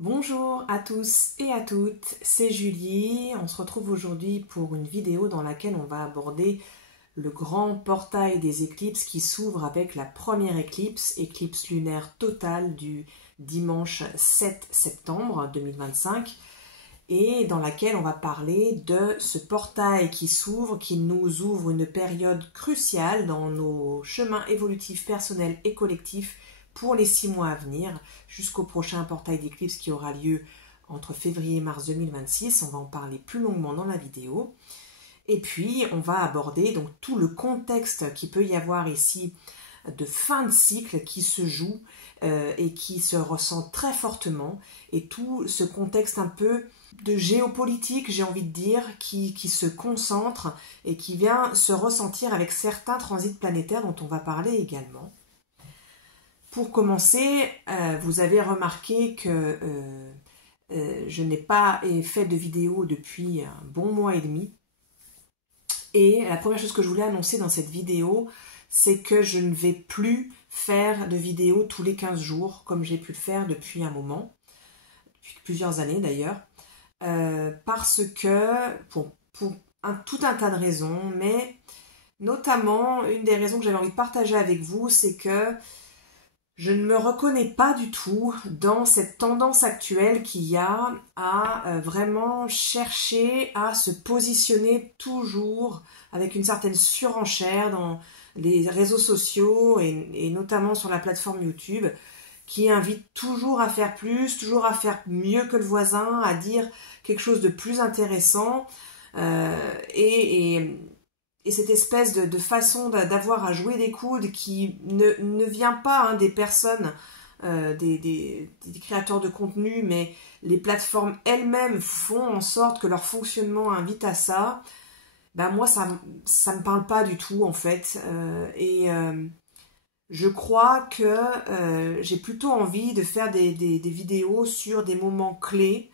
Bonjour à tous et à toutes, c'est Julie. On se retrouve aujourd'hui pour une vidéo dans laquelle on va aborder le grand portail des éclipses qui s'ouvre avec la première éclipse lunaire totale du dimanche 7 septembre 2025 et dans laquelle on va parler de ce portail qui s'ouvre, qui nous ouvre une période cruciale dans nos chemins évolutifs personnels et collectifs pour les 6 mois à venir, jusqu'au prochain portail d'éclipse qui aura lieu entre février et mars 2026. On va en parler plus longuement dans la vidéo. Et puis, on va aborder donc tout le contexte qu'il peut y avoir ici de fin de cycle qui se joue et qui se ressent très fortement. Et tout ce contexte un peu de géopolitique, j'ai envie de dire, qui se concentre et qui vient se ressentir avec certains transits planétaires dont on va parler également. Pour commencer, vous avez remarqué que je n'ai pas fait de vidéo depuis un bon mois et demi. Et la première chose que je voulais annoncer dans cette vidéo, c'est que je ne vais plus faire de vidéos tous les 15 jours, comme j'ai pu le faire depuis un moment, depuis plusieurs années d'ailleurs, parce que, pour tout un tas de raisons, mais notamment, une des raisons que j'avais envie de partager avec vous, c'est que je ne me reconnais pas du tout dans cette tendance actuelle qu'il y a à vraiment chercher à se positionner toujours avec une certaine surenchère dans les réseaux sociaux et notamment sur la plateforme YouTube, qui invite toujours à faire plus, toujours à faire mieux que le voisin, à dire quelque chose de plus intéressant et cette espèce de façon d'avoir à jouer des coudes qui ne vient pas des personnes, des créateurs de contenu, mais les plateformes elles-mêmes font en sorte que leur fonctionnement invite à ça, ben moi ça me parle pas du tout en fait. Je crois que j'ai plutôt envie de faire des vidéos sur des moments clés,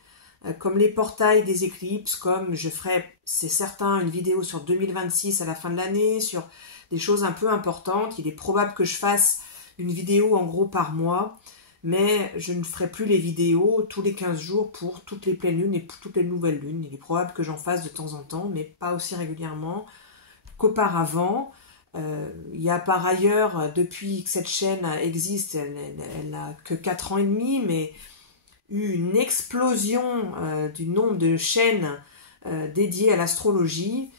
comme les portails des éclipses, comme je ferai, c'est certain, une vidéo sur 2026 à la fin de l'année, sur des choses un peu importantes. Il est probable que je fasse une vidéo en gros par mois, mais je ne ferai plus les vidéos tous les 15 jours pour toutes les pleines lunes et pour toutes les nouvelles lunes. Il est probable que j'en fasse de temps en temps, mais pas aussi régulièrement qu'auparavant. Il y a par ailleurs, depuis que cette chaîne existe, elle n'a que 4 ans et demi, mais eu une explosion du nombre de chaînes dédiées à l'astrologie.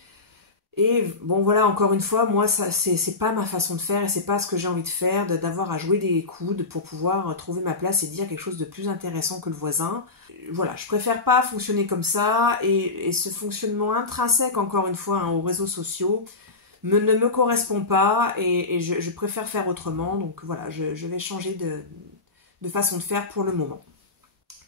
Et bon voilà, encore une fois, moi c'est pas ma façon de faire et c'est pas ce que j'ai envie de faire, d'avoir à jouer des coudes pour pouvoir trouver ma place et dire quelque chose de plus intéressant que le voisin. Voilà, je préfère pas fonctionner comme ça et ce fonctionnement intrinsèque, encore une fois, aux réseaux sociaux ne me correspond pas et je préfère faire autrement. Donc voilà, je vais changer de façon de faire pour le moment.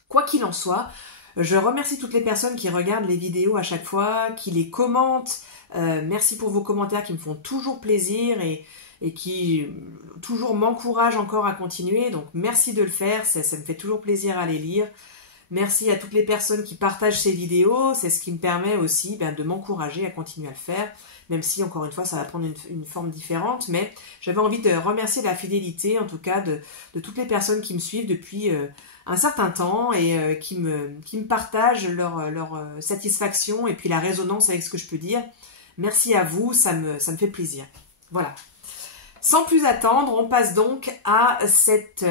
Quoi qu'il en soit, je remercie toutes les personnes qui regardent les vidéos à chaque fois, qui les commentent. Merci pour vos commentaires qui me font toujours plaisir et qui toujours m'encouragent encore à continuer. Donc merci de le faire, ça me fait toujours plaisir à les lire. Merci à toutes les personnes qui partagent ces vidéos, c'est ce qui me permet aussi de m'encourager à continuer à le faire, même si encore une fois ça va prendre une forme différente, mais j'avais envie de remercier la fidélité en tout cas de toutes les personnes qui me suivent depuis un certain temps et qui me partagent leur satisfaction et puis la résonance avec ce que je peux dire. Merci à vous, ça me fait plaisir. Voilà. Sans plus attendre, on passe donc à cette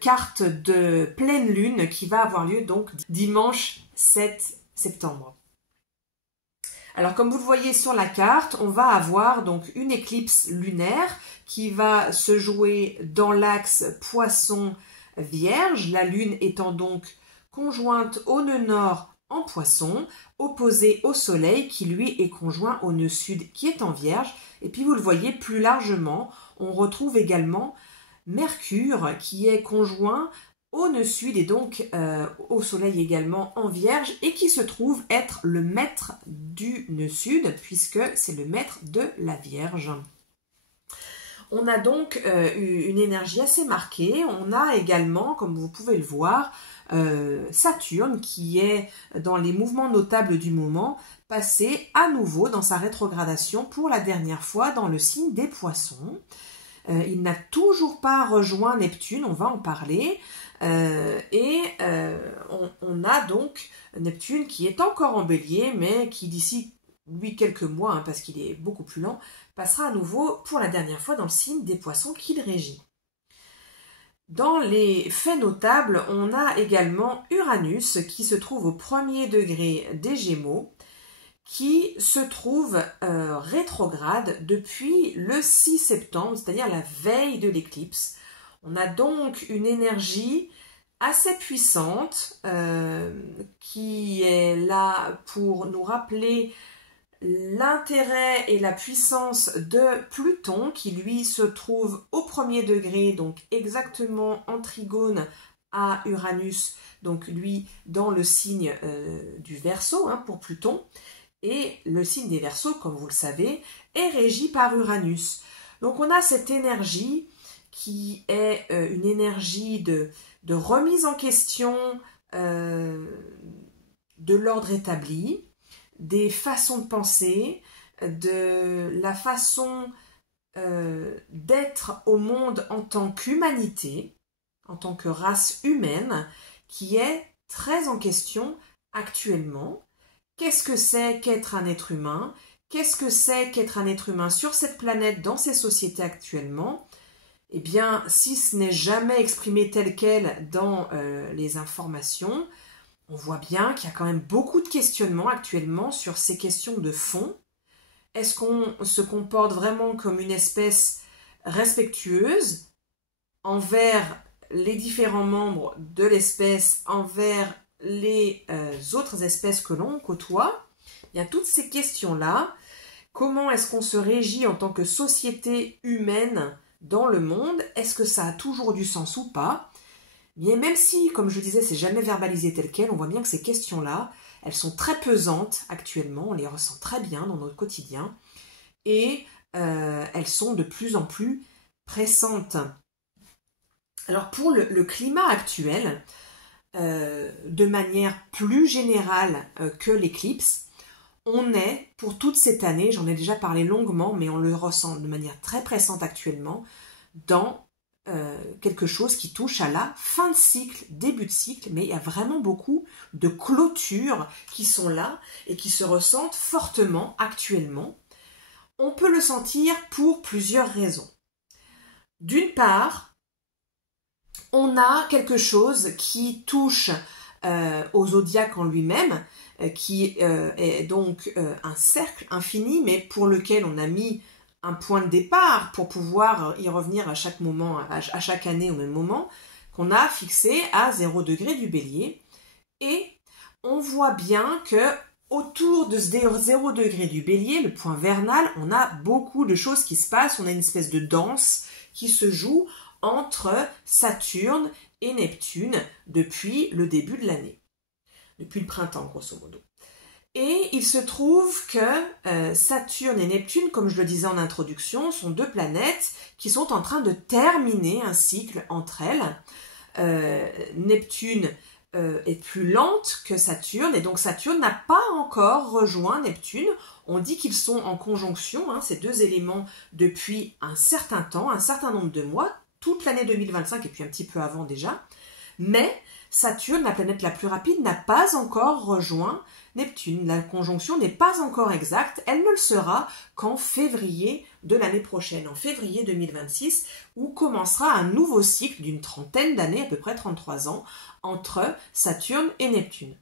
carte de pleine lune qui va avoir lieu donc dimanche 7 septembre. Alors comme vous le voyez sur la carte, on va avoir donc une éclipse lunaire qui va se jouer dans l'axe Poisson-Vierge, la lune étant donc conjointe au nœud nord en Poisson, opposée au soleil qui lui est conjoint au nœud sud qui est en Vierge. Et puis vous le voyez plus largement, on retrouve également Mercure qui est conjoint au nœud sud et donc au soleil également en Vierge et qui se trouve être le maître du nœud sud puisque c'est le maître de la Vierge. On a donc une énergie assez marquée. On a également, comme vous pouvez le voir, Saturne qui est dans les mouvements notables du moment, passé à nouveau dans sa rétrogradation pour la dernière fois dans le signe des Poissons. Il n'a toujours pas rejoint Neptune, on va en parler. On a donc Neptune qui est encore en Bélier, mais qui d'ici lui quelques mois, hein, parce qu'il est beaucoup plus lent, passera à nouveau pour la dernière fois dans le signe des Poissons qu'il régit. Dans les faits notables, on a également Uranus qui se trouve au 1er degré des Gémeaux, qui se trouve rétrograde depuis le 6 septembre, c'est-à-dire la veille de l'éclipse. On a donc une énergie assez puissante qui est là pour nous rappeler l'intérêt et la puissance de Pluton qui lui se trouve au 1er degré, donc exactement en trigone à Uranus, donc lui dans le signe du Verseau hein, pour Pluton. Et le signe des Verseaux, comme vous le savez, est régi par Uranus. Donc on a cette énergie qui est une énergie de remise en question de l'ordre établi, des façons de penser, de la façon d'être au monde en tant qu'humanité, en tant que race humaine, qui est très en question actuellement. Qu'est-ce que c'est qu'être un être humain? Qu'est-ce que c'est qu'être un être humain sur cette planète, dans ces sociétés actuellement? Eh bien, si ce n'est jamais exprimé tel quel dans les informations, on voit bien qu'il y a quand même beaucoup de questionnements actuellement sur ces questions de fond. Est-ce qu'on se comporte vraiment comme une espèce respectueuse envers les différents membres de l'espèce, envers les autres espèces que l'on côtoie? Il y a toutes ces questions-là. Comment est-ce qu'on se régit en tant que société humaine dans le monde? Est-ce que ça a toujours du sens ou pas? Mais même si, comme je disais, c'est jamais verbalisé tel quel, on voit bien que ces questions-là, elles sont très pesantes actuellement, on les ressent très bien dans notre quotidien, et elles sont de plus en plus pressantes. Alors pour le climat actuel, de manière plus générale que l'éclipse, on est, pour toute cette année, j'en ai déjà parlé longuement, mais on le ressent de manière très pressante actuellement, dans quelque chose qui touche à la fin de cycle, début de cycle, mais il y a vraiment beaucoup de clôtures qui sont là et qui se ressentent fortement actuellement. On peut le sentir pour plusieurs raisons. D'une part, on a quelque chose qui touche au zodiaque en lui-même, qui est donc un cercle infini, mais pour lequel on a mis un point de départ pour pouvoir y revenir à chaque moment, à chaque année au même moment, qu'on a fixé à 0 degré du Bélier. Et on voit bien que autour de ce 0 degré du Bélier, le point vernal, on a beaucoup de choses qui se passent, on a une espèce de danse qui se joue entre Saturne et Neptune depuis le début de l'année, depuis le printemps grosso modo. Et il se trouve que Saturne et Neptune, comme je le disais en introduction, sont deux planètes qui sont en train de terminer un cycle entre elles. Neptune est plus lente que Saturne, et donc Saturne n'a pas encore rejoint Neptune. On dit qu'ils sont en conjonction, hein, ces deux éléments, depuis un certain temps, un certain nombre de mois, toute l'année 2025 et puis un petit peu avant déjà. Mais Saturne, la planète la plus rapide, n'a pas encore rejoint Neptune. La conjonction n'est pas encore exacte, elle ne le sera qu'en février de l'année prochaine, en février 2026, où commencera un nouveau cycle d'une trentaine d'années, à peu près 33 ans, entre Saturne et Neptune.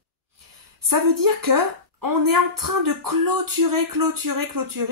Ça veut dire que on est en train de clôturer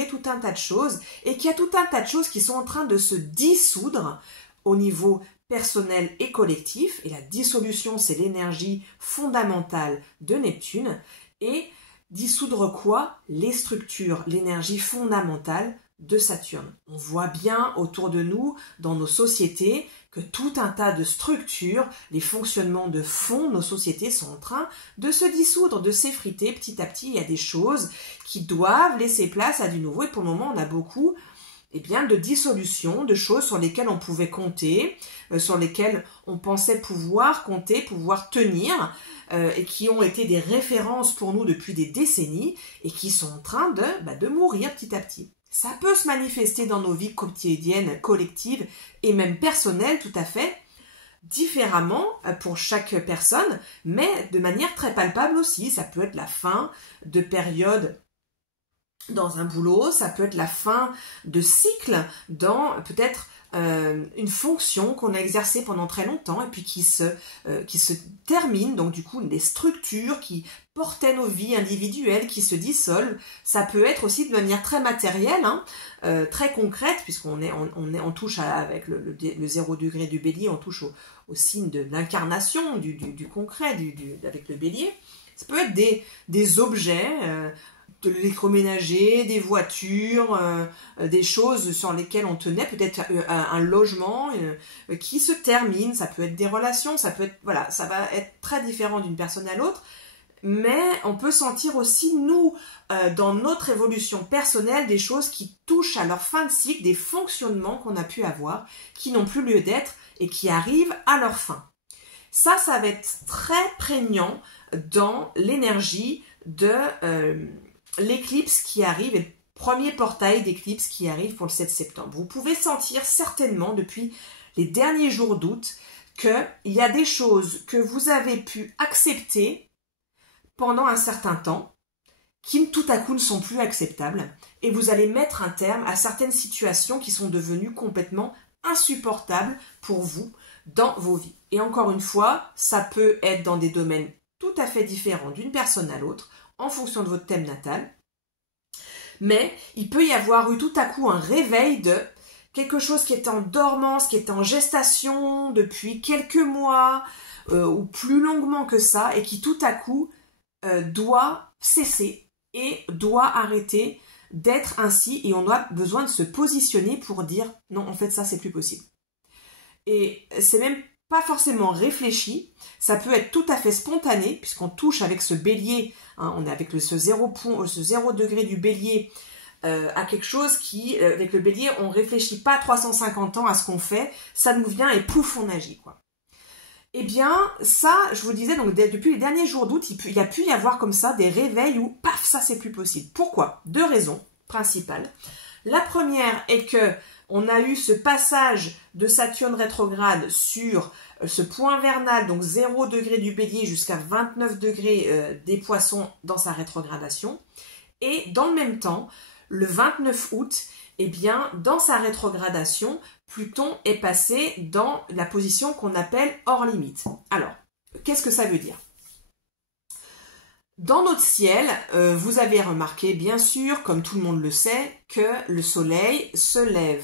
tout un tas de choses, et qu'il y a tout un tas de choses qui sont en train de se dissoudre au niveau personnel et collectif, et la dissolution, c'est l'énergie fondamentale de Neptune, et dissoudre quoi? Les structures, l'énergie fondamentale de Saturne. On voit bien autour de nous, dans nos sociétés, que tout un tas de structures, les fonctionnements de fond de nos sociétés sont en train de se dissoudre, de s'effriter petit à petit. Il y a des choses qui doivent laisser place à du nouveau, et pour le moment, on a beaucoup de dissolution, de choses sur lesquelles on pouvait compter, sur lesquelles on pensait pouvoir compter, pouvoir tenir, et qui ont été des références pour nous depuis des décennies, et qui sont en train de mourir petit à petit. Ça peut se manifester dans nos vies quotidiennes, collectives, et même personnelles tout à fait, différemment pour chaque personne, mais de manière très palpable aussi. Ça peut être la fin de période dans un boulot, ça peut être la fin de cycle dans peut-être une fonction qu'on a exercée pendant très longtemps et puis qui se termine, donc du coup des structures qui portaient nos vies individuelles qui se dissolvent. Ça peut être aussi de manière très matérielle, hein, très concrète, puisqu'on touche avec le 0 degré du bélier, on touche au signe de l'incarnation du concret avec le bélier. Ça peut être des objets, de l'électroménager, des voitures, des choses sur lesquelles on tenait, peut-être un logement qui se termine, ça peut être des relations, ça peut être, voilà, ça va être très différent d'une personne à l'autre, mais on peut sentir aussi, nous, dans notre évolution personnelle, des choses qui touchent à leur fin de cycle, des fonctionnements qu'on a pu avoir, qui n'ont plus lieu d'être et qui arrivent à leur fin. Ça va être très prégnant dans l'énergie de l'éclipse qui arrive et le premier portail d'éclipse qui arrive pour le 7 septembre. Vous pouvez sentir certainement depuis les derniers jours d'août qu'il y a des choses que vous avez pu accepter pendant un certain temps qui tout à coup ne sont plus acceptables et vous allez mettre un terme à certaines situations qui sont devenues complètement insupportables pour vous dans vos vies. Et encore une fois, ça peut être dans des domaines tout à fait différents d'une personne à l'autre, en fonction de votre thème natal. Mais il peut y avoir eu tout à coup un réveil de quelque chose qui est en dormance, qui est en gestation depuis quelques mois ou plus longuement que ça et qui tout à coup doit cesser et doit arrêter d'être ainsi et on a besoin de se positionner pour dire non, en fait ça c'est plus possible. Et c'est même pas forcément réfléchi, ça peut être tout à fait spontané, puisqu'on touche avec ce bélier, hein, on est avec ce 0 degré du bélier, à quelque chose qui, avec le bélier, on réfléchit pas 350 ans à ce qu'on fait, ça nous vient et pouf, on agit, quoi. Eh bien, ça, je vous disais, donc depuis les derniers jours d'août, il y a pu y avoir comme ça des réveils où, paf, ça c'est plus possible. Pourquoi? Deux raisons principales. La première est que on a eu ce passage de Saturne rétrograde sur ce point vernal, donc 0 degré du bélier jusqu'à 29 degrés des poissons dans sa rétrogradation. Et dans le même temps, le 29 août, eh bien, dans sa rétrogradation, Pluton est passé dans la position qu'on appelle hors limite. Alors, qu'est-ce que ça veut dire ? Dans notre ciel, vous avez remarqué, bien sûr, comme tout le monde le sait, que le soleil se lève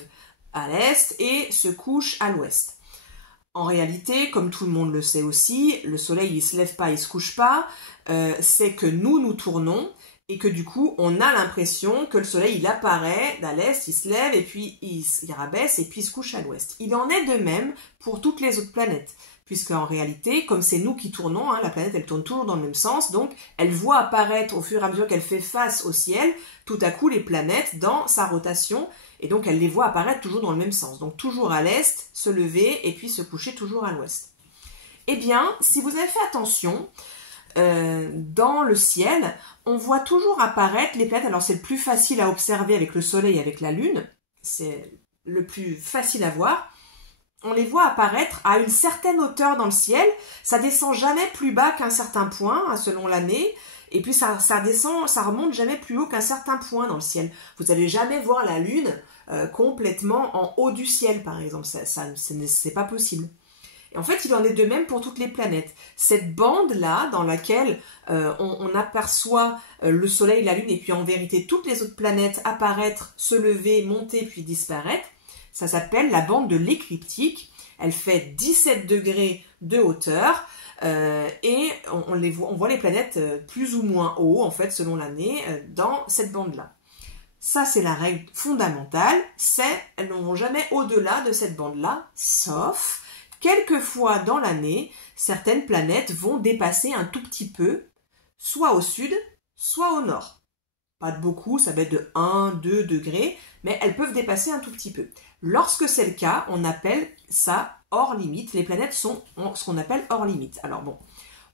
à l'est et se couche à l'ouest. En réalité, comme tout le monde le sait aussi, le soleil il se lève pas, il se couche pas, c'est que nous tournons et que du coup, on a l'impression que le soleil il apparaît à l'est, il se lève et puis il rabaisse et puis il se couche à l'ouest. Il en est de même pour toutes les autres planètes. Puisqu'en réalité, comme c'est nous qui tournons, hein, la planète elle tourne toujours dans le même sens, donc elle voit apparaître au fur et à mesure qu'elle fait face au ciel, tout à coup les planètes dans sa rotation, et donc elle les voit apparaître toujours dans le même sens. Donc toujours à l'est, se lever, et puis se coucher toujours à l'ouest. Eh bien, si vous avez fait attention, dans le ciel, on voit toujours apparaître les planètes. Alors c'est le plus facile à observer avec le soleil et avec la lune, c'est le plus facile à voir. On les voit apparaître à une certaine hauteur dans le ciel, ça descend jamais plus bas qu'un certain point, hein, selon l'année, et puis ça descend, ça remonte jamais plus haut qu'un certain point dans le ciel. Vous n'allez jamais voir la lune complètement en haut du ciel, par exemple, c'est pas possible. Et en fait, il en est de même pour toutes les planètes. Cette bande-là, dans laquelle on aperçoit le soleil, la lune, et puis en vérité toutes les autres planètes apparaître, se lever, monter, puis disparaître, ça s'appelle la bande de l'écliptique. Elle fait 17 degrés de hauteur et on voit les planètes plus ou moins haut, en fait, selon l'année, dans cette bande-là. Ça, c'est la règle fondamentale, elles ne vont jamais au-delà de cette bande-là, sauf quelquefois dans l'année, certaines planètes vont dépasser un tout petit peu, soit au sud, soit au nord. Pas de beaucoup, ça va être de 1, 2 degrés, mais elles peuvent dépasser un tout petit peu. Lorsque c'est le cas, on appelle ça hors limite. Les planètes sont ce qu'on appelle hors limite. Alors bon,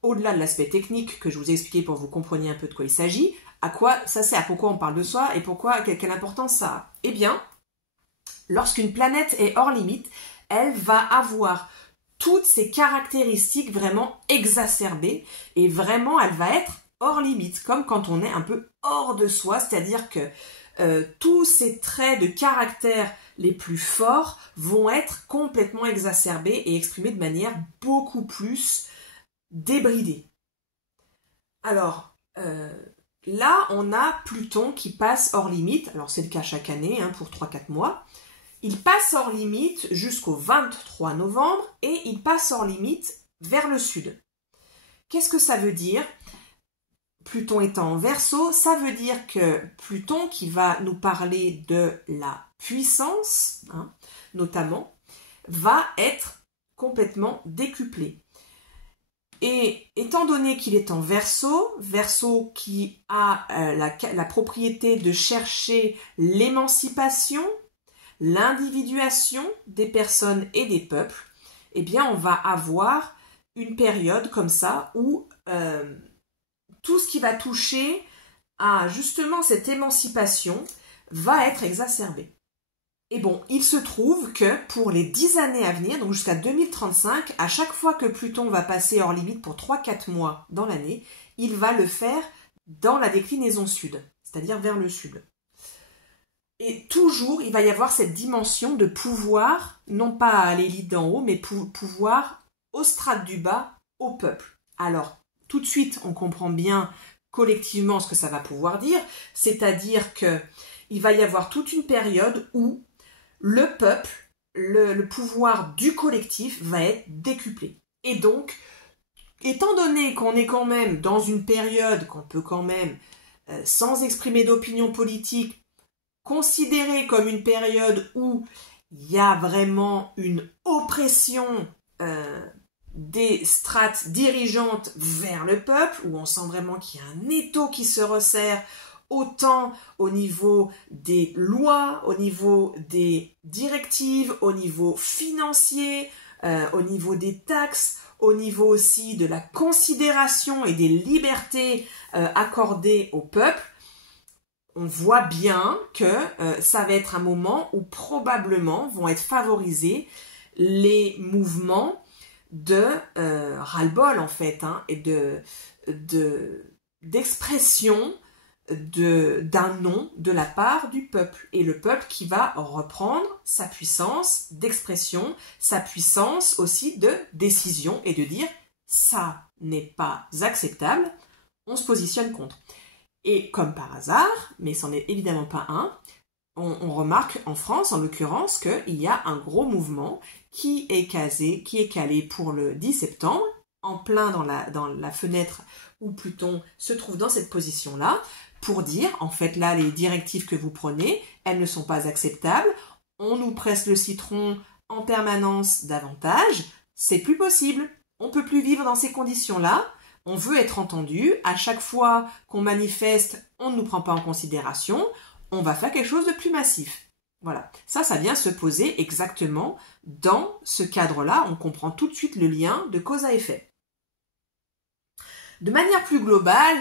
au-delà de l'aspect technique que je vous ai expliqué pour que vous compreniez un peu de quoi il s'agit, à quoi ça sert, pourquoi on parle de soi et quelle importance ça a. Eh bien, lorsqu'une planète est hors limite, elle va avoir toutes ces caractéristiques vraiment exacerbées et vraiment elle va être hors limite, comme quand on est un peu hors de soi, c'est-à-dire que tous ces traits de caractère les plus forts vont être complètement exacerbés et exprimés de manière beaucoup plus débridée. Alors, là, on a Pluton qui passe hors limite, alors c'est le cas chaque année pour 3-4 mois. Il passe hors limite jusqu'au 23 novembre et il passe hors limite vers le sud. Qu'est-ce que ça veut dire ? Pluton étant en Verseau, ça veut dire que Pluton, qui va nous parler de la puissance, notamment, va être complètement décuplé. Et étant donné qu'il est en Verseau, Verseau qui a la propriété de chercher l'émancipation, l'individuation des personnes et des peuples, eh bien on va avoir une période comme ça où tout ce qui va toucher à justement cette émancipation va être exacerbé. Et bon, il se trouve que pour les 10 années à venir, donc jusqu'à 2035, à chaque fois que Pluton va passer hors limite pour 3-4 mois dans l'année, il va le faire dans la déclinaison sud, c'est-à-dire vers le sud. Et toujours, il va y avoir cette dimension de pouvoir, non pas à l'élite d'en haut, mais pouvoir au strate du bas, au peuple. Alors, tout de suite, on comprend bien collectivement ce que ça va pouvoir dire, c'est-à-dire qu'il va y avoir toute une période où le peuple, le pouvoir du collectif va être décuplé. Et donc, étant donné qu'on est quand même dans une période qu'on peut quand même, sans exprimer d'opinion politique, considérer comme une période où il y a vraiment une oppression des strates dirigeantes vers le peuple, où on sent vraiment qu'il y a un étau qui se resserre, autant au niveau des lois, au niveau des directives, au niveau financier, au niveau des taxes, au niveau aussi de la considération et des libertés accordées au peuple. On voit bien que ça va être un moment où probablement vont être favorisés les mouvements de ras-le-bol en fait, et d'expression d'un non de la part du peuple. Et le peuple qui va reprendre sa puissance d'expression, sa puissance aussi de décision et de dire ça n'est pas acceptable, on se positionne contre. Et comme par hasard, mais c'en est évidemment pas un, on remarque en France, en l'occurrence, qu'il y a un gros mouvement qui est calé pour le 10 septembre, en plein dans la fenêtre où Pluton se trouve dans cette position-là, pour dire, en fait, là, les directives que vous prenez, elles ne sont pas acceptables, on nous presse le citron en permanence davantage, c'est plus possible, on peut plus vivre dans ces conditions-là, on veut être entendu, à chaque fois qu'on manifeste, on ne nous prend pas en considération, on va faire quelque chose de plus massif. Voilà, ça vient se poser exactement dans ce cadre-là, on comprend tout de suite le lien de cause à effet. De manière plus globale,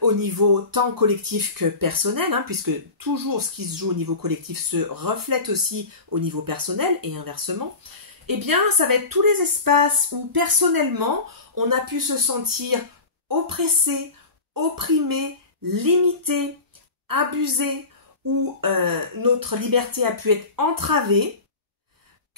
au niveau tant collectif que personnel, puisque toujours ce qui se joue au niveau collectif se reflète aussi au niveau personnel et inversement, eh bien ça va être tous les espaces où personnellement on a pu se sentir oppressé, opprimé, limité, abusé, où notre liberté a pu être entravée,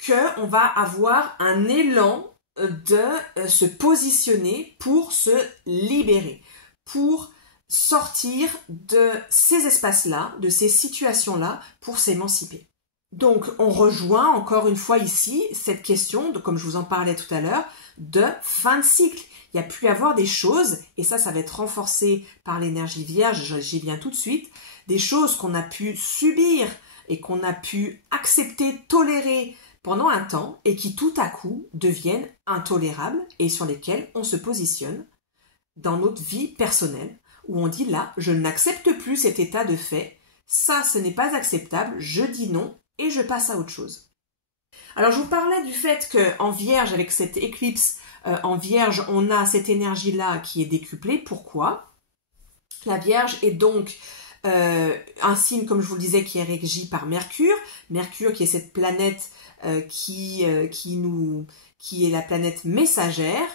qu'on va avoir un élan de se positionner pour se libérer, pour sortir de ces espaces-là, de ces situations-là, pour s'émanciper. Donc, on rejoint encore une fois ici cette question, comme je vous en parlais tout à l'heure, de fin de cycle. Il y a pu y avoir des choses, et ça va être renforcé par l'énergie vierge, j'y viens tout de suite, des choses qu'on a pu subir et qu'on a pu accepter, tolérer pendant un temps, et qui tout à coup deviennent intolérables et sur lesquelles on se positionne dans notre vie personnelle, où on dit là, je n'accepte plus cet état de fait, ça ce n'est pas acceptable, je dis non et je passe à autre chose. Alors je vous parlais du fait qu'en Vierge, avec cette éclipse en Vierge, on a cette énergie-là qui est décuplée. Pourquoi ? La Vierge est donc Un signe, comme je vous le disais, qui est régi par Mercure. Mercure qui est cette planète qui est la planète messagère,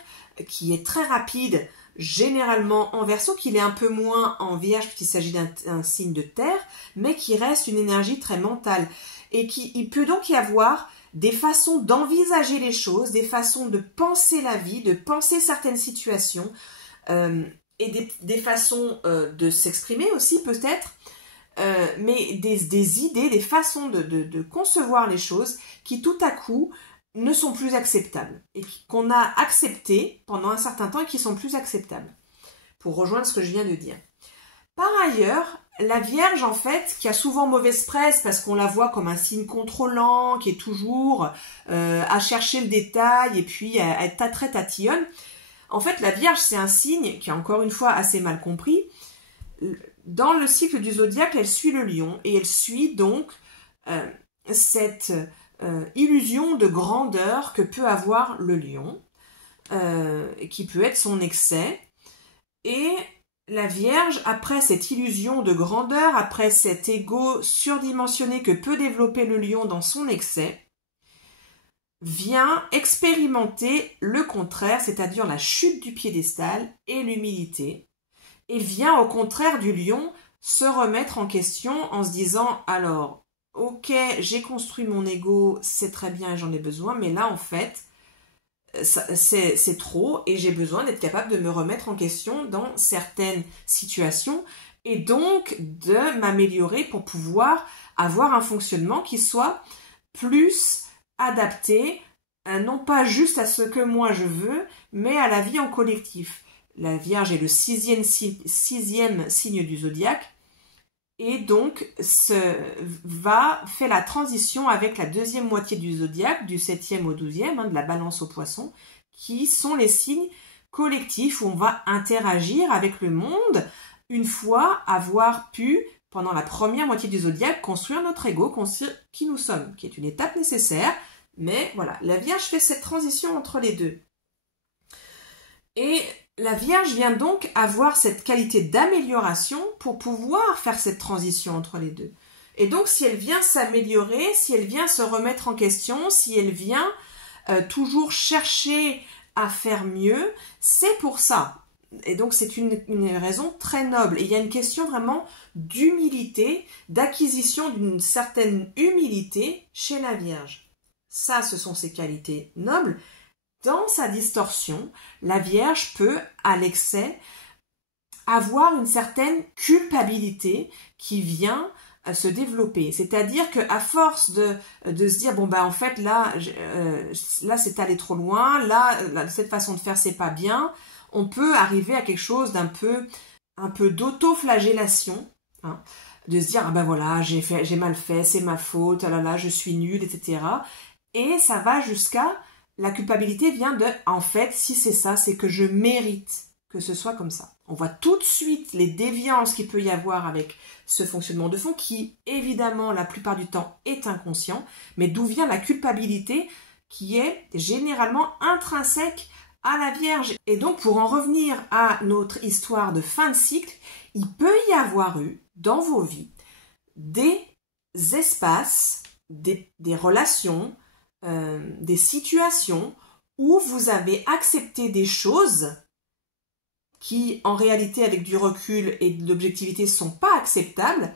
qui est très rapide, généralement en Verseau, qu'il est un peu moins en Vierge puisqu'il s'agit d'un signe de terre, mais qui reste une énergie très mentale. Et il peut donc y avoir des façons d'envisager les choses, des façons de penser la vie, de penser certaines situations, et des façons de s'exprimer aussi peut-être, mais des idées, des façons de concevoir les choses qui tout à coup ne sont plus acceptables et qu'on a acceptées pendant un certain temps et qui sont plus acceptables, pour rejoindre ce que je viens de dire. Par ailleurs, la Vierge, en fait, qui a souvent mauvaise presse parce qu'on la voit comme un signe contrôlant, qui est toujours à chercher le détail et puis à être très tatillonne. En fait, la Vierge, c'est un signe qui est encore une fois assez mal compris. Dans le cycle du zodiaque, elle suit le lion et elle suit donc cette illusion de grandeur que peut avoir le lion, qui peut être son excès. Et la Vierge, après cette illusion de grandeur, après cet ego surdimensionné que peut développer le lion dans son excès, vient expérimenter le contraire, c'est-à-dire la chute du piédestal et l'humilité, et vient au contraire du lion se remettre en question en se disant « Alors, ok, j'ai construit mon ego, c'est très bien, j'en ai besoin, mais là en fait, c'est trop et j'ai besoin d'être capable de me remettre en question dans certaines situations et donc de m'améliorer pour pouvoir avoir un fonctionnement qui soit plus adapté, non pas juste à ce que moi je veux, mais à la vie en collectif. » La Vierge est le sixième signe du zodiaque et donc fait la transition avec la deuxième moitié du zodiaque, du 7e au 12e, de la Balance au Poisson, qui sont les signes collectifs où on va interagir avec le monde une fois avoir pu, pendant la première moitié du zodiaque, construire notre ego, construire qui nous sommes, qui est une étape nécessaire. Mais voilà, la Vierge fait cette transition entre les deux. Et la Vierge vient donc avoir cette qualité d'amélioration pour pouvoir faire cette transition entre les deux. Et donc, si elle vient s'améliorer, si elle vient se remettre en question, si elle vient toujours chercher à faire mieux, c'est pour ça. Et donc, c'est une raison très noble. Et il y a une question vraiment d'humilité, d'acquisition d'une certaine humilité chez la Vierge. Ça, ce sont ses qualités nobles. Dans sa distorsion, la Vierge peut, à l'excès, avoir une certaine culpabilité qui vient se développer. C'est-à-dire qu'à force de se dire, bon ben en fait là c'est allé trop loin, là cette façon de faire c'est pas bien, on peut arriver à quelque chose d'un peu d'auto-flagellation, hein, de se dire, ah ben voilà, j'ai mal fait, c'est ma faute, ah là là, je suis nulle, etc. Et ça va jusqu'à la culpabilité vient de, en fait, si c'est ça, c'est que je mérite que ce soit comme ça. On voit tout de suite les déviances qu'il peut y avoir avec ce fonctionnement de fond qui, évidemment, la plupart du temps est inconscient, mais d'où vient la culpabilité qui est généralement intrinsèque à la Vierge. Et donc, pour en revenir à notre histoire de fin de cycle, il peut y avoir eu, dans vos vies, des espaces, des relations, des situations où vous avez accepté des choses qui, en réalité, avec du recul et de l'objectivité, ne sont pas acceptables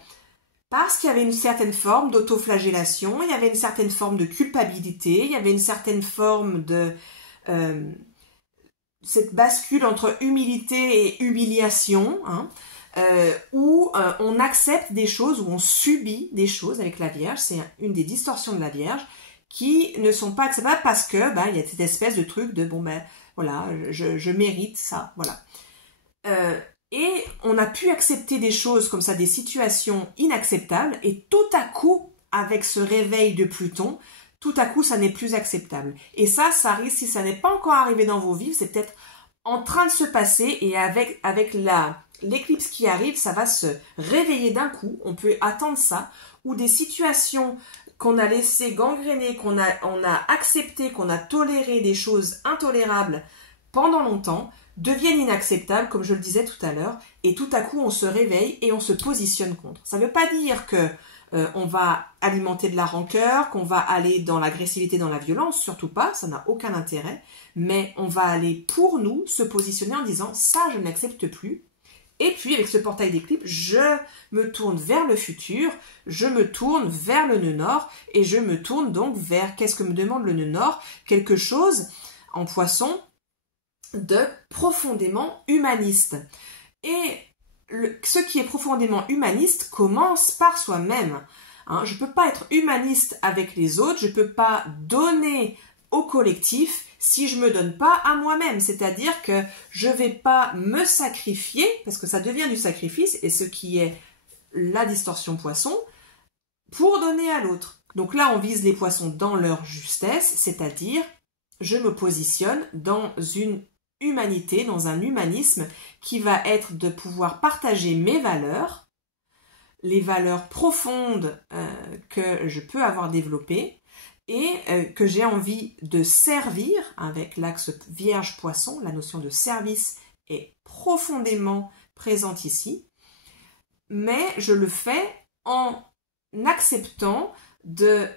parce qu'il y avait une certaine forme d'autoflagellation, il y avait une certaine forme de culpabilité, il y avait une certaine forme de cette bascule entre humilité et humiliation, hein, où on accepte des choses, où on subit des choses avec la Vierge. C'est une des distorsions de la Vierge qui ne sont pas acceptables parce que il y a cette espèce de truc de voilà, je mérite ça, voilà. Et on a pu accepter des choses comme ça, des situations inacceptables, et tout à coup, avec ce réveil de Pluton, tout à coup, ça n'est plus acceptable. Et ça risque, si ça n'est pas encore arrivé dans vos vies, c'est peut-être en train de se passer, et avec l'éclipse qui arrive, ça va se réveiller d'un coup. On peut attendre ça, ou des situations qu'on a laissées gangréner, on a accepté, qu'on a toléré des choses intolérables pendant longtemps, deviennent inacceptables, comme je le disais tout à l'heure, et tout à coup on se réveille et on se positionne contre. Ça ne veut pas dire que on va alimenter de la rancœur, qu'on va aller dans l'agressivité, dans la violence, surtout pas, ça n'a aucun intérêt, mais on va aller pour nous se positionner en disant ça je n'accepte plus. Et puis avec ce portail d'éclipse, je me tourne vers le futur, je me tourne vers le nœud nord et je me tourne donc vers, qu'est-ce que me demande le nœud nord? Quelque chose en poisson de profondément humaniste. Et ce qui est profondément humaniste commence par soi-même. Hein, je ne peux pas être humaniste avec les autres, je ne peux pas donner au collectif si je ne me donne pas à moi-même. C'est-à-dire que je ne vais pas me sacrifier, parce que ça devient du sacrifice, et ce qui est la distorsion poisson, pour donner à l'autre. Donc là, on vise les poissons dans leur justesse, c'est-à-dire je me positionne dans une humanité, dans un humanisme qui va être de pouvoir partager mes valeurs, les valeurs profondes que je peux avoir développées et que j'ai envie de servir avec l'axe Vierge-Poisson. La notion de service est profondément présente ici, mais je le fais en acceptant de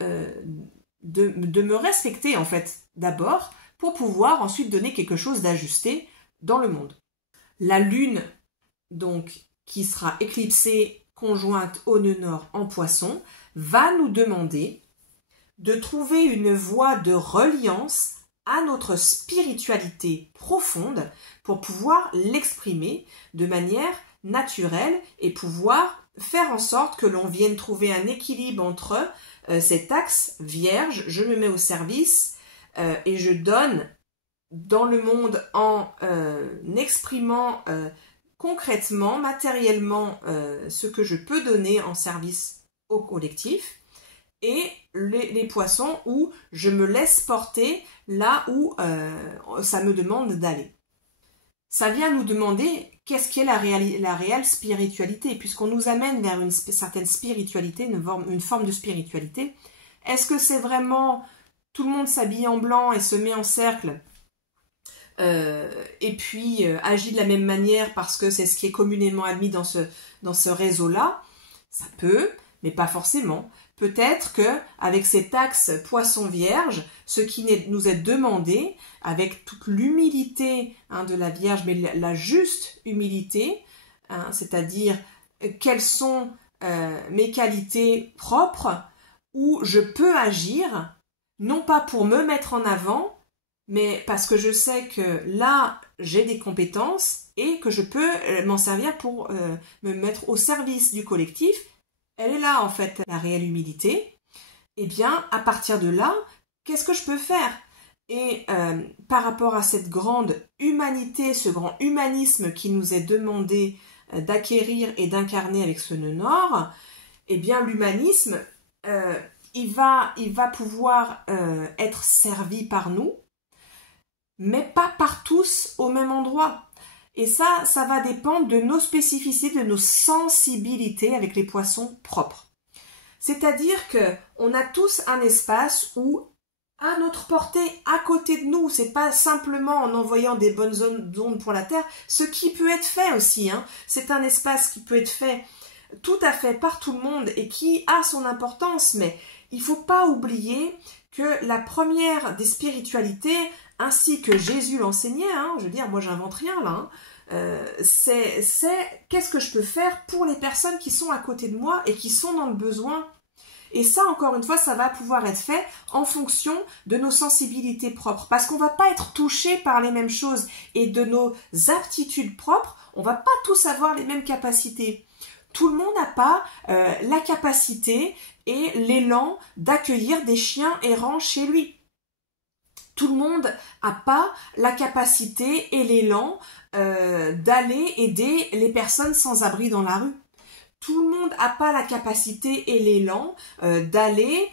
me respecter en fait d'abord, pour pouvoir ensuite donner quelque chose d'ajusté dans le monde. La Lune, donc, qui sera éclipsée conjointe au nœud nord en Poisson, va nous demander de trouver une voie de reliance à notre spiritualité profonde pour pouvoir l'exprimer de manière naturelle et pouvoir faire en sorte que l'on vienne trouver un équilibre entre cet axe vierge, je me mets au service, et je donne dans le monde en exprimant concrètement, matériellement ce que je peux donner en service au collectif, et les poissons où je me laisse porter là où ça me demande d'aller. Ça vient nous demander qu'est-ce qu'est la réelle spiritualité, puisqu'on nous amène vers une certaine spiritualité, une forme de spiritualité. Est-ce que c'est vraiment tout le monde s'habille en blanc et se met en cercle et puis agit de la même manière parce que c'est ce qui est communément admis dans ce réseau-là? Ça peut, mais pas forcément. Peut-être que avec cet axe Poisson-Vierge, ce qui nous est demandé, avec toute l'humilité de la Vierge, mais la juste humilité, c'est-à-dire quelles sont mes qualités propres, où je peux agir, non pas pour me mettre en avant, mais parce que je sais que là, j'ai des compétences et que je peux m'en servir pour me mettre au service du collectif. Elle est là, en fait, la réelle humilité. Eh bien, à partir de là, qu'est-ce que je peux faire? Et par rapport à cette grande humanité, ce grand humanisme qui nous est demandé d'acquérir et d'incarner avec ce nœud nord, eh bien, l'humanisme, il va pouvoir être servi par nous, mais pas par tous au même endroit. Et ça va dépendre de nos spécificités, de nos sensibilités avec les poissons propres. C'est-à-dire qu'on a tous un espace où, à notre portée, à côté de nous, c'est pas simplement en envoyant des bonnes ondes pour la Terre, ce qui peut être fait aussi, c'est un espace qui peut être fait tout à fait par tout le monde et qui a son importance, mais il faut pas oublier que la première des spiritualités, ainsi que Jésus l'enseignait, je veux dire, moi j'invente rien là, c'est qu'est-ce que je peux faire pour les personnes qui sont à côté de moi et qui sont dans le besoin. Et ça, encore une fois, ça va pouvoir être fait en fonction de nos sensibilités propres, parce qu'on va pas être touché par les mêmes choses, et de nos aptitudes propres, on va pas tous avoir les mêmes capacités. Tout le monde n'a pas la capacité et l'élan d'accueillir des chiens errants chez lui. Tout le monde n'a pas la capacité et l'élan d'aller aider les personnes sans abri dans la rue. Tout le monde n'a pas la capacité et l'élan d'aller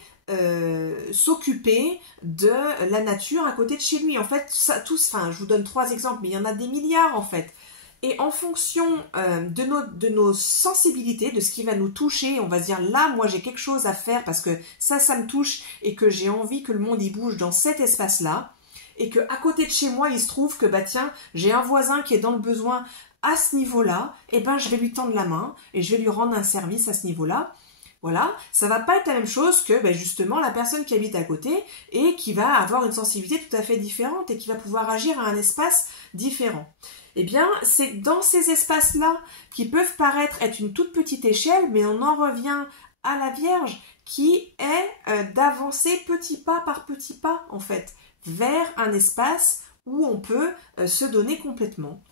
s'occuper de la nature à côté de chez lui. En fait, je vous donne 3 exemples, mais il y en a des milliards en fait. Et en fonction de nos sensibilités, de ce qui va nous toucher, on va se dire là, moi j'ai quelque chose à faire parce que ça me touche et que j'ai envie que le monde y bouge dans cet espace-là. et que à côté de chez moi, il se trouve que, bah tiens, j'ai un voisin qui est dans le besoin à ce niveau-là, et ben je vais lui tendre la main et je vais lui rendre un service à ce niveau-là. Voilà, ça va pas être la même chose que justement la personne qui habite à côté et qui va avoir une sensibilité tout à fait différente et qui va pouvoir agir à un espace différent. Eh bien, c'est dans ces espaces-là qui peuvent paraître être une toute petite échelle, mais on en revient à la Vierge qui est d'avancer petit pas par petit pas, en fait, vers un espace où on peut se donner complètement.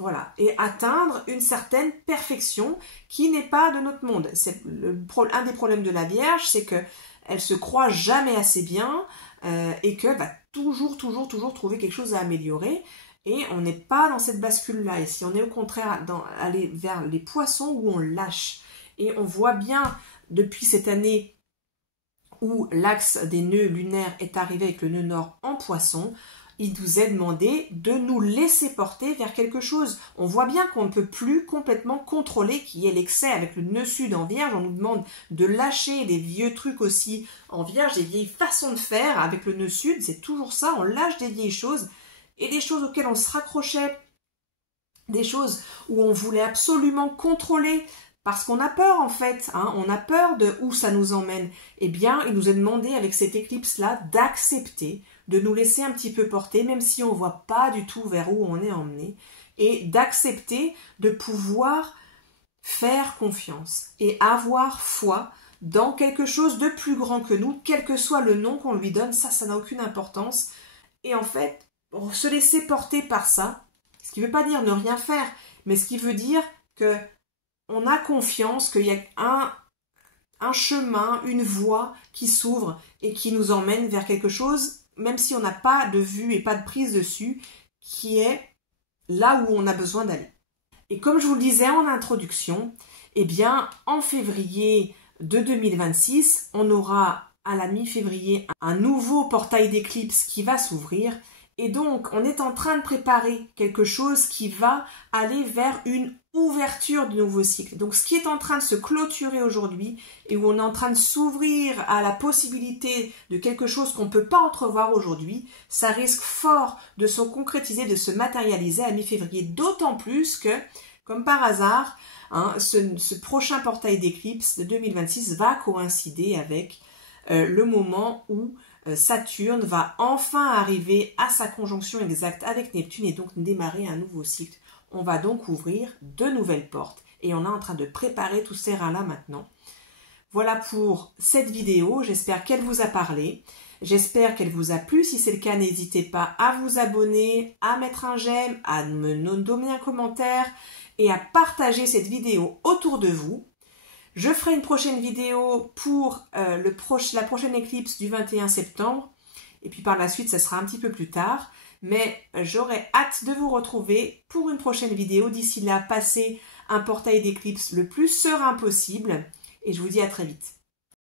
Voilà, et atteindre une certaine perfection qui n'est pas de notre monde. C'est un des problèmes de la Vierge, c'est qu'elle se croit jamais assez bien et qu'elle va toujours trouver quelque chose à améliorer. Et on n'est pas dans cette bascule-là. Ici, on est au contraire aller vers les poissons où on lâche. Et on voit bien depuis cette année où l'axe des nœuds lunaires est arrivé avec le nœud nord en poisson, il nous est demandé de nous laisser porter vers quelque chose. On voit bien qu'on ne peut plus complètement contrôler qui est l'excès avec le nœud sud en Vierge. On nous demande de lâcher des vieux trucs aussi en Vierge, des vieilles façons de faire avec le nœud sud. C'est toujours ça, on lâche des vieilles choses et des choses auxquelles on se raccrochait, des choses où on voulait absolument contrôler parce qu'on a peur en fait, hein, on a peur de où ça nous emmène. Eh bien, il nous est demandé avec cette éclipse-là d'accepter, de nous laisser un petit peu porter, même si on ne voit pas du tout vers où on est emmené, et d'accepter de pouvoir faire confiance et avoir foi dans quelque chose de plus grand que nous, quel que soit le nom qu'on lui donne, ça n'a aucune importance. Et en fait, se laisser porter par ça, ce qui ne veut pas dire ne rien faire, mais ce qui veut dire que on a confiance qu'il y a un chemin, une voie qui s'ouvre et qui nous emmène vers quelque chose, même si on n'a pas de vue et pas de prise dessus, qui est là où on a besoin d'aller. Et comme je vous le disais en introduction, eh bien, en février de 2026, on aura à la mi-février un nouveau portail d'éclipse qui va s'ouvrir. Et donc, on est en train de préparer quelque chose qui va aller vers une ouverture du nouveau cycle. Donc, ce qui est en train de se clôturer aujourd'hui et où on est en train de s'ouvrir à la possibilité de quelque chose qu'on ne peut pas entrevoir aujourd'hui, ça risque fort de se concrétiser, de se matérialiser à mi-février. D'autant plus que, comme par hasard, hein, ce prochain portail d'éclipse de 2026 va coïncider avec le moment où Saturne va enfin arriver à sa conjonction exacte avec Neptune et donc démarrer un nouveau cycle. On va donc ouvrir de nouvelles portes et on est en train de préparer tous ces reins-là maintenant. Voilà pour cette vidéo, j'espère qu'elle vous a parlé, j'espère qu'elle vous a plu. Si c'est le cas, n'hésitez pas à vous abonner, à mettre un j'aime, à me donner un commentaire et à partager cette vidéo autour de vous. Je ferai une prochaine vidéo pour la prochaine éclipse du 21 septembre. Et puis par la suite, ça sera un petit peu plus tard. Mais j'aurai hâte de vous retrouver pour une prochaine vidéo. D'ici là, passez un portail d'éclipse le plus serein possible. Et je vous dis à très vite.